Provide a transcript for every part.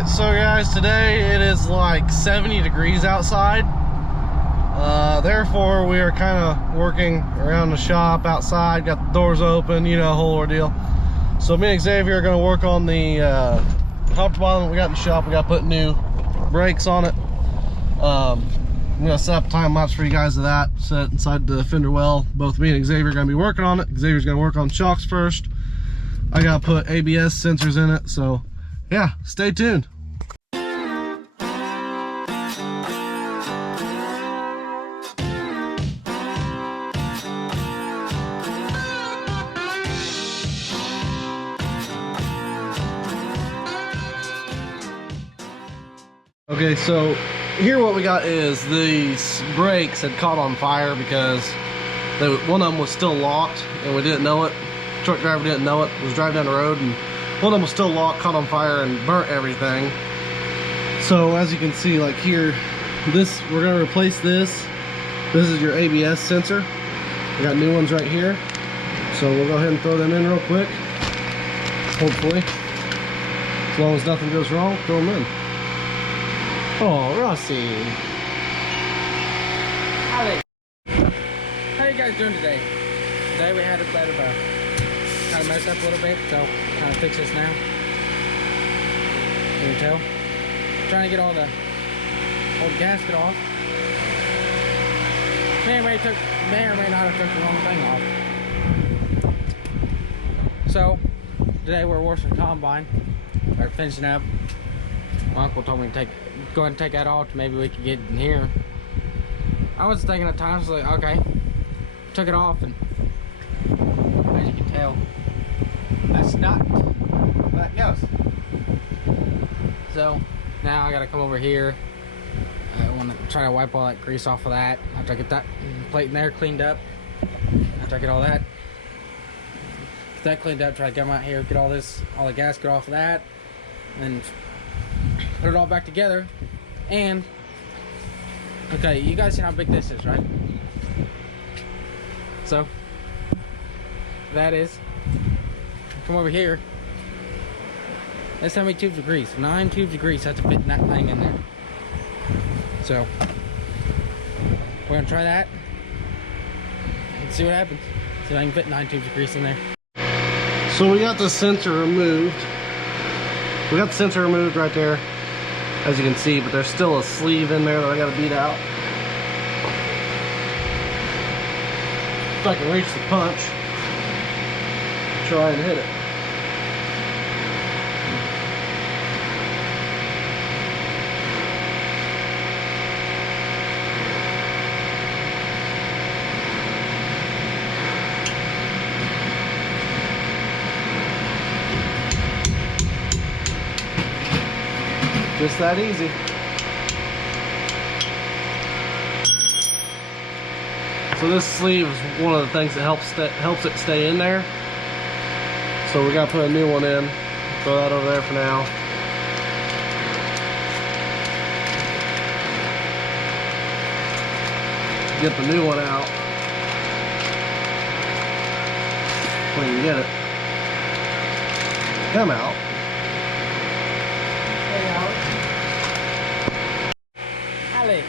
Alright, so guys, today it is like 70 degrees outside. Therefore, we are kind of working around the shop outside, got the doors open, you know, whole ordeal. So me and Xavier are going to work on the top to bottom we got in the shop. We got to put new brakes on it. I'm going to set up a time lapse for you guys of that, set inside the fender well. Both me and Xavier are going to be working on it. Xavier's going to work on shocks first. I got to put ABS sensors in it, so yeah, stay tuned. Okay, so here what we got is these brakes had caught on fire because one of them was still locked and we didn't know it. Truck driver didn't know it, was driving down the road, and one of them was still locked, caught on fire, and burnt everything. So as you can see, like here, we're gonna replace this. This is your ABS sensor. We got new ones right here. So we'll go ahead and throw them in real quick. Hopefully. As long as nothing goes wrong, throw them in. Oh, Rossi. Alex. How you guys doing today? Today we had a bit of a kind of messed up a little bit, so kind of fix this now. You can tell. Trying to get all the old gasket off. May or may not have took the wrong thing off. So today we're washing the combine. We're finishing up. My uncle told me to go ahead and take that off. Maybe we could get in here. I was thinking at times like, okay, took it off, and as you can tell, that's not where that goes. So now I gotta come over here. I want to try to wipe all that grease off of that. After I get that plate in there cleaned up, after I get all that, cleaned up, try to come out here, get all the gasket off of that, and put it all back together. And okay, you guys see how big this is, right? So that is, come over here. That's how many tubes of grease. 9 tubes of grease. That's to fit in that thing in there. So we're gonna try that and see what happens. See if I can fit 9 tubes of grease in there. So we got the sensor removed. We got the sensor removed right there, as you can see, but there's still a sleeve in there that I gotta beat out. If I can reach the punch, try and hit it. Just that easy. So this sleeve is one of the things that helps it stay in there. So we gotta put a new one in. Throw that over there for now. Get the new one out when you get it. Come out. Alex.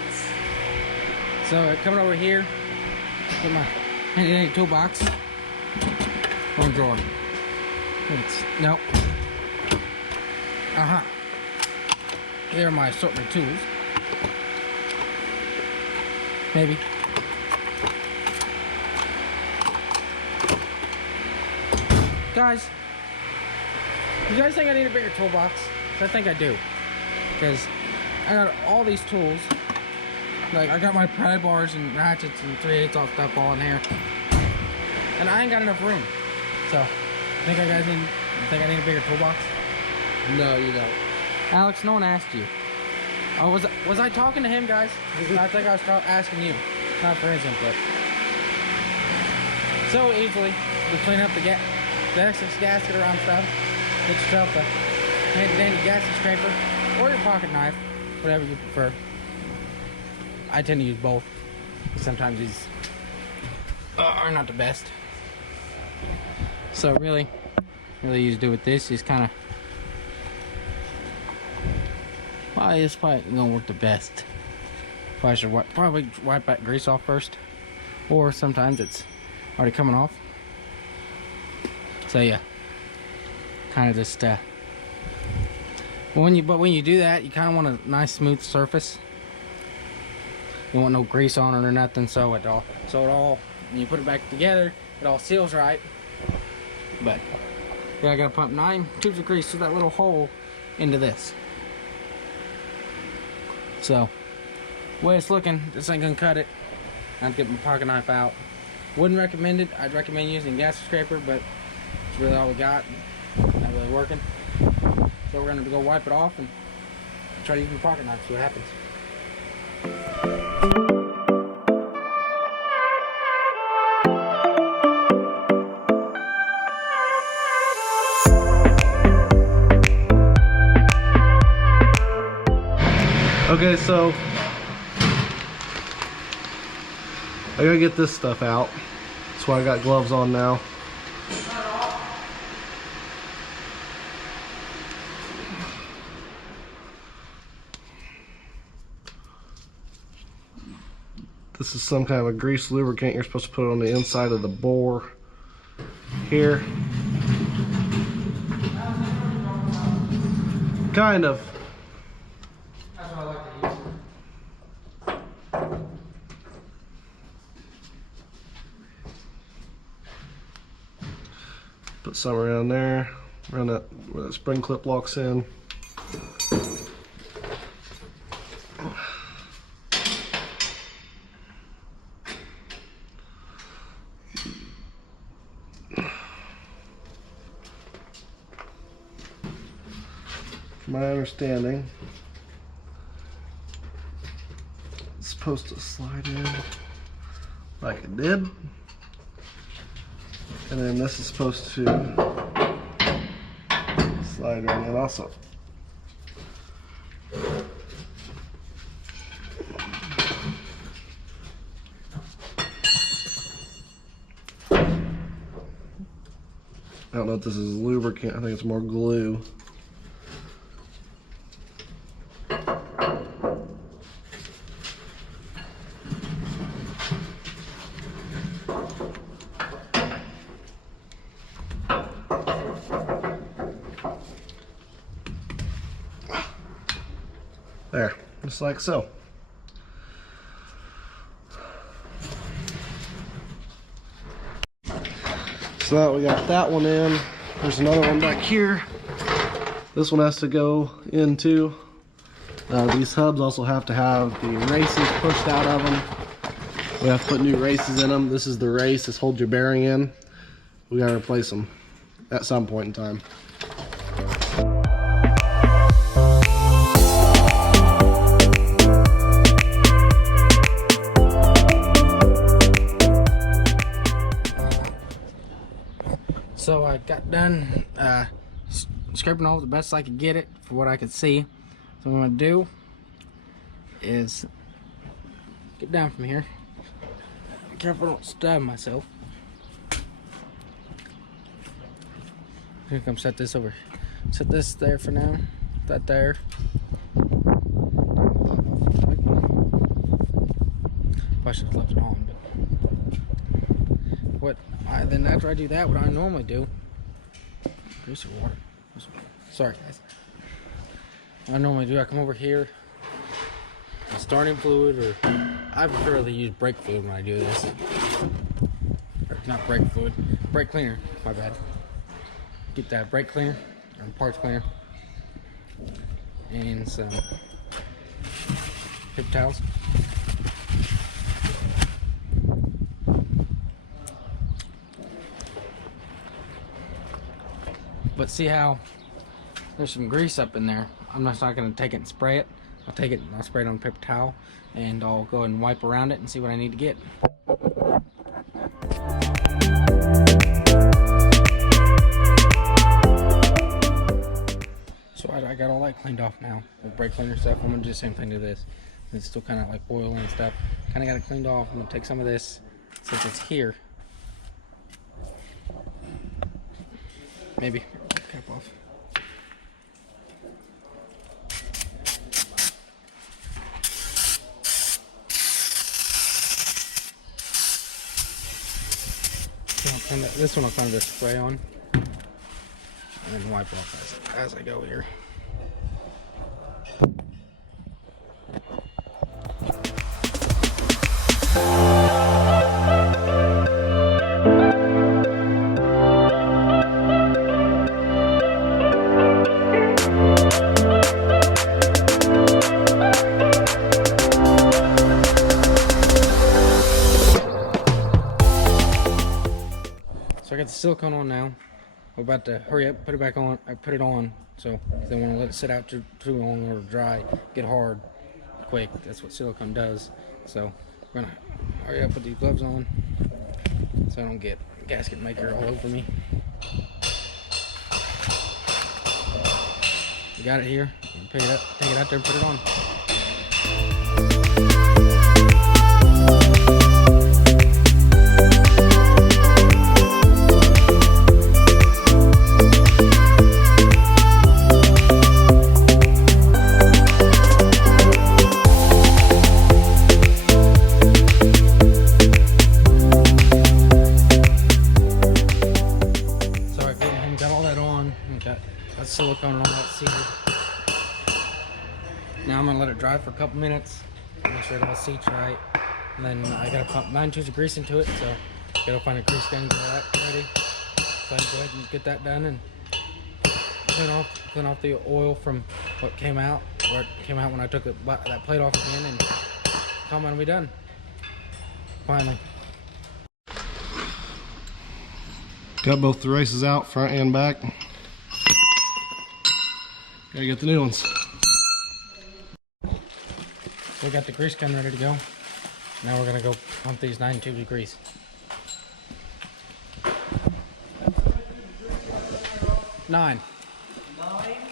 So coming over here with my handy toolbox. Wrong drawer. Nope. There are my assortment of tools. Maybe. Guys, you guys think I need a bigger toolbox? I think I do. Because I got all these tools. Like, I got my pry bars and ratchets and 3/8 off stuff all in here. And I ain't got enough room. So, think I need a bigger toolbox? No, you don't. Alex, no one asked you. Oh, was I talking to him, guys? I think I was asking you, not for his input. So easily, we clean up the excess gasket around stuff. Get yourself a handy-dandy gasket scraper or your pocket knife, whatever you prefer. I tend to use both. Sometimes these are not the best. So really you do with this is kind of it's probably gonna work the best. Probably should wipe that grease off first, or sometimes it's already coming off. So yeah, kind of just when you do that, you kind of want a nice smooth surface. You don't want no grease on it or nothing, so it all when you put it back together, it all seals right. But yeah, I gotta pump 9 tubes of grease through that little hole into this. So the way it's looking, this ain't gonna cut it. I have to get my pocket knife out. Wouldn't recommend it. I'd recommend using a gasket scraper, but it's really all we got. Not really working. So we're gonna go wipe it off and try to use my pocket knife, see what happens. Okay, so I gotta get this stuff out. That's why I got gloves on now. This is some kind of a grease lubricant. You're supposed to put it on the inside of the bore here. Kind of. That's what I like to use. Put some around there, around that where that spring clip locks in. From my understanding, it's supposed to slide in like it did. And then this is supposed to slide right in also. I don't know if this is lubricant, I think it's more glue. There, just like so. So now we got that one in. There's another one back here. This one has to go in too. These hubs also have to have the races pushed out of them. We have to put new races in them. This is the race. This holds your bearing in. We gotta replace them at some point in time. So I got done scraping off the best I could get it for what I could see. So what I'm gonna do is get down from here. Be careful I don't stab myself. Here, come set this over. Set this there for now. That there. I should have left it on, but then after I do that, what I normally do, grease or water. Sorry guys. What I normally do, I come over here, starting fluid, or I prefer to use brake fluid when I do this. Or not brake fluid, brake cleaner. My bad. Get that brake cleaner or parts cleaner and some paper towels. But see how there's some grease up in there? I'm just not going to take it and spray it. I'll take it and I'll spray it on a paper towel, and I'll go ahead and wipe around it and see what I need to get. So I got all that cleaned off now with brake cleaner stuff. I'm going to do the same thing to this. It's still kind of like oil and stuff. Kind of got it cleaned off. I'm going to take some of this, since it's here. Maybe cap off. this one I'll kind of just spray on and then wipe off as I go here. So I got the silicone on now. We're about to hurry up, put it back on. I put it on, so they want to let it sit out too long or dry, get hard quick. That's what silicone does. So we're gonna hurry up, put these gloves on, so I don't get gasket maker all over me. You got it here. You can pick it up, take it out there, and put it on. Silicone and all that seated. Now I'm gonna let it dry for a couple minutes, make sure it all seats right, and then I gotta pump 9 tubes of grease into it. So gotta find a grease gun, get that ready. So I can go ahead and get that done and clean off the oil from what came out, where it came out when I took that plate off again, and come on, we done. Finally. Got both the races out, front and back. Gotta get the new ones. We got the grease gun ready to go. Now we're gonna go pump these 9 tubes of grease. Nine?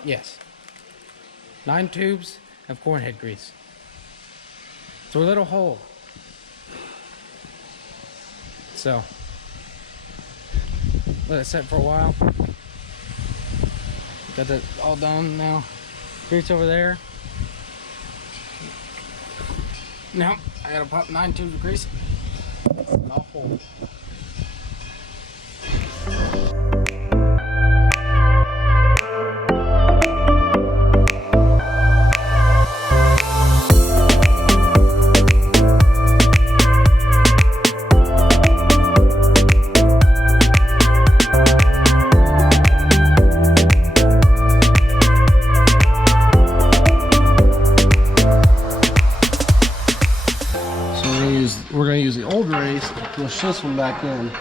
Yes. 9 tubes of cornhead grease. Through a little hole. So let it set for a while. Got that all done now. Grease over there. Now I gotta pump 9 tubes of grease. All full. We're going to use the old race to push this one back in.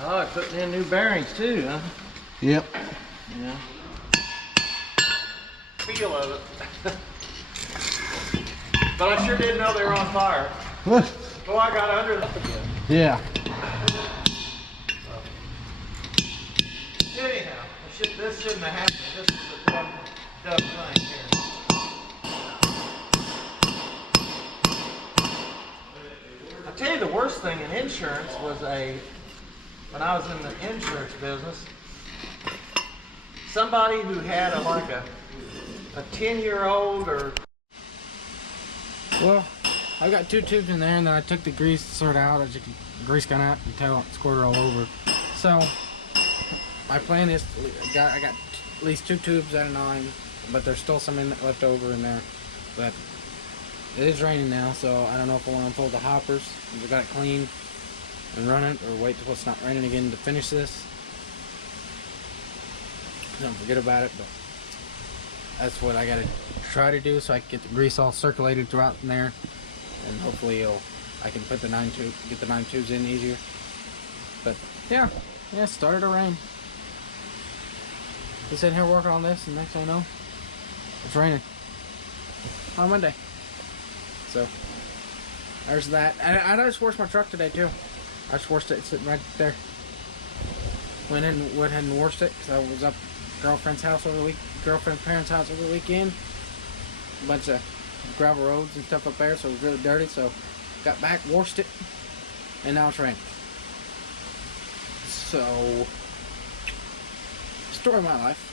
Oh, putting in new bearings too, huh? Yep. Yeah. Feel of it. But I sure didn't know they were on fire. Oh, I got under that again. Yeah. Anyhow, this shouldn't have happened. This is a dumb thing here. I'll tell you the worst thing in insurance was when I was in the insurance business, somebody who had a 10-year-old or... Well, I got 2 tubes in there, and then I took the grease sort out, as you can, grease gun out, and tell it squirted all over. So my plan is I got at least 2 tubes out of 9, but there's still some left over in there. But it is raining now, so I don't know if I want to unfold the hoppers. We got it clean and run it, or wait till it's not raining again to finish this. Don't forget about it, but that's what I gotta try to do, so I can get the grease all circulated throughout in there, and hopefully I can put the 9 tubes in easier. But yeah, it started to rain. Just sitting here working on this, and next thing I know, it's raining on Monday. So there's that. And I just washed my truck today too. I just washed it sitting right there. went ahead and washed it because I was up at girlfriend's parents' house over the weekend. A bunch of gravel roads and stuff up there, so it was really dirty. So got back, washed it, and now it's raining. So, story of my life.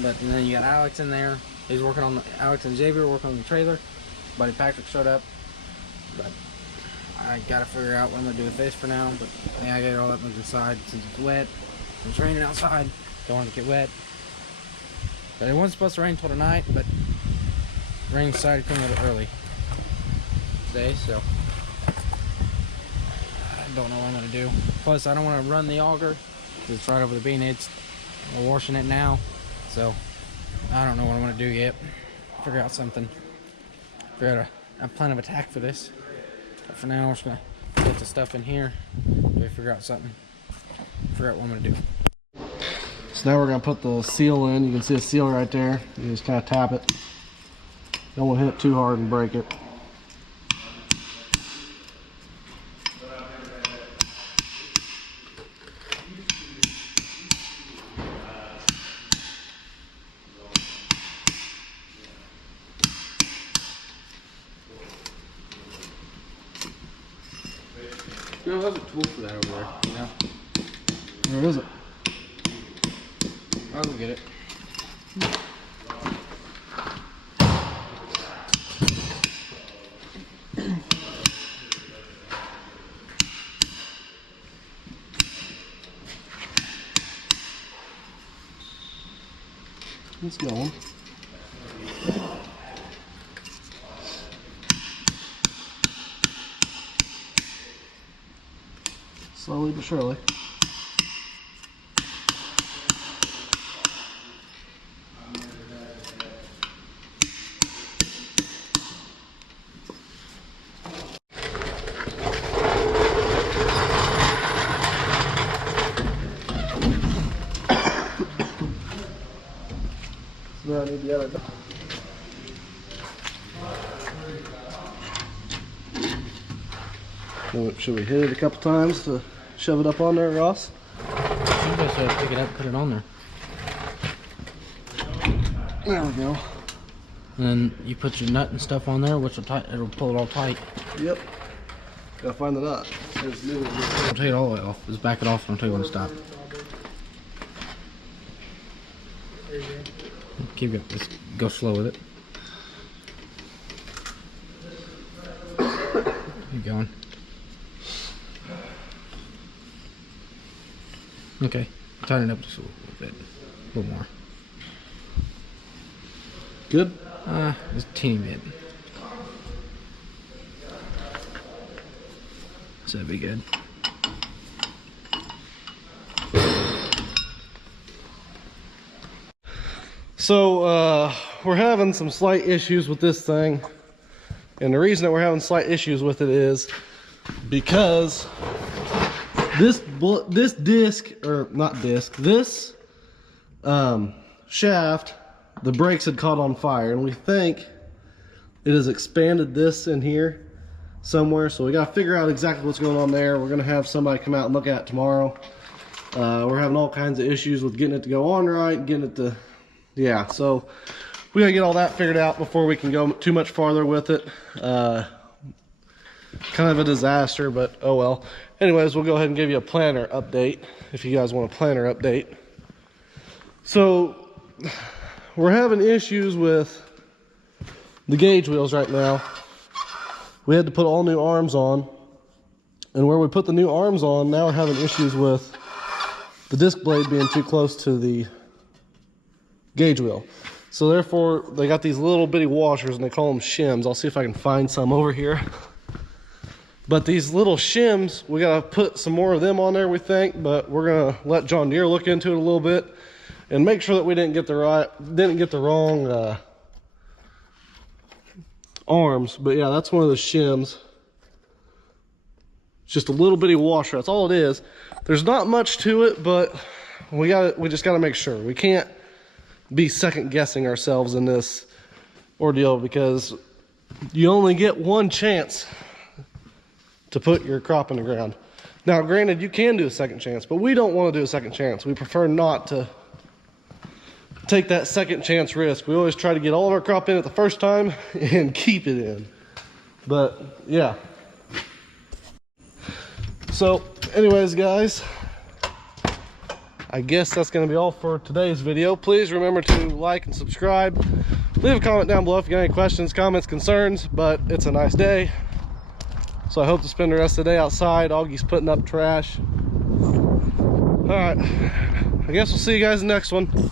But and then you got Alex in there. He's working on Alex and Xavier working on the trailer. Buddy Patrick showed up, but I gotta figure out what I'm gonna do with this for now. But yeah, I got all that moved inside since it's wet. It's raining outside. Don't want it to get wet. But it wasn't supposed to rain until tonight, but rain decided to come a little early today, so I don't know what I'm gonna do. Plus, I don't want to run the auger because it's right over the bean heads. We're washing it now, so I don't know what I'm gonna do yet. Figure out something. Figure out a plan of attack for this. But for now, we're just gonna put the stuff in here. Figure out something. Figure out what I'm gonna do. So now we're gonna put the seal in. You can see a seal right there. You just kind of tap it. Don't want to hit it too hard and break it. You don't have a tool for that over there, you know? Where is it? I'll go get it. It's going. Slowly but surely. Now I need the other. Should we hit it a couple times to shove it up on there, Ross? Somebody should pick it up, put it on there. There we go. And then you put your nut and stuff on there, which will tight. It'll pull it all tight. Yep. Gotta find the nut. I'll take it all the way off. Just back it off and I'll tell you when to stop. Keep it. Just go slow with it. Keep going. Okay. Tighten it up just a little bit. A little more. Good? Just a teeny bit. So that'd be good. So, we're having some slight issues with this thing. And the reason that we're having slight issues with it is because this disc, or not disc, this shaft, the brakes had caught on fire, and we think it has expanded this in here somewhere. So we got to figure out exactly what's going on there. We're going to have somebody come out and look at it tomorrow. We're having all kinds of issues with getting it to go on right, getting it to, yeah. So we got to get all that figured out before we can go too much farther with it. Kind of a disaster, but oh well. Anyways, we'll go ahead and give you a planner update if you guys want a planner update. So we're having issues with the gauge wheels right now. We had to put all new arms on, and where we put the new arms on, now we're having issues with the disc blade being too close to the gauge wheel. So therefore, they got these little bitty washers, and they call them shims. I'll see if I can find some over here. But these little shims, we gotta put some more of them on there, we think. But we're gonna let John Deere look into it a little bit and make sure that we didn't get the wrong arms. But yeah, that's one of the shims. It's just a little bitty washer. That's all it is. There's not much to it, but we just gotta make sure. We can't be second guessing ourselves in this ordeal because you only get one chance to put your crop in the ground. Now, granted, you can do a second chance, but we don't want to do a second chance. We prefer not to take that second chance risk. We always try to get all of our crop in at the first time and keep it in. But yeah. So anyways, guys, I guess that's going to be all for today's video. Please remember to like and subscribe. Leave a comment down below if you got any questions, comments, concerns. But it's a nice day, so I hope to spend the rest of the day outside. Augie's putting up trash. All right, I guess we'll see you guys in the next one.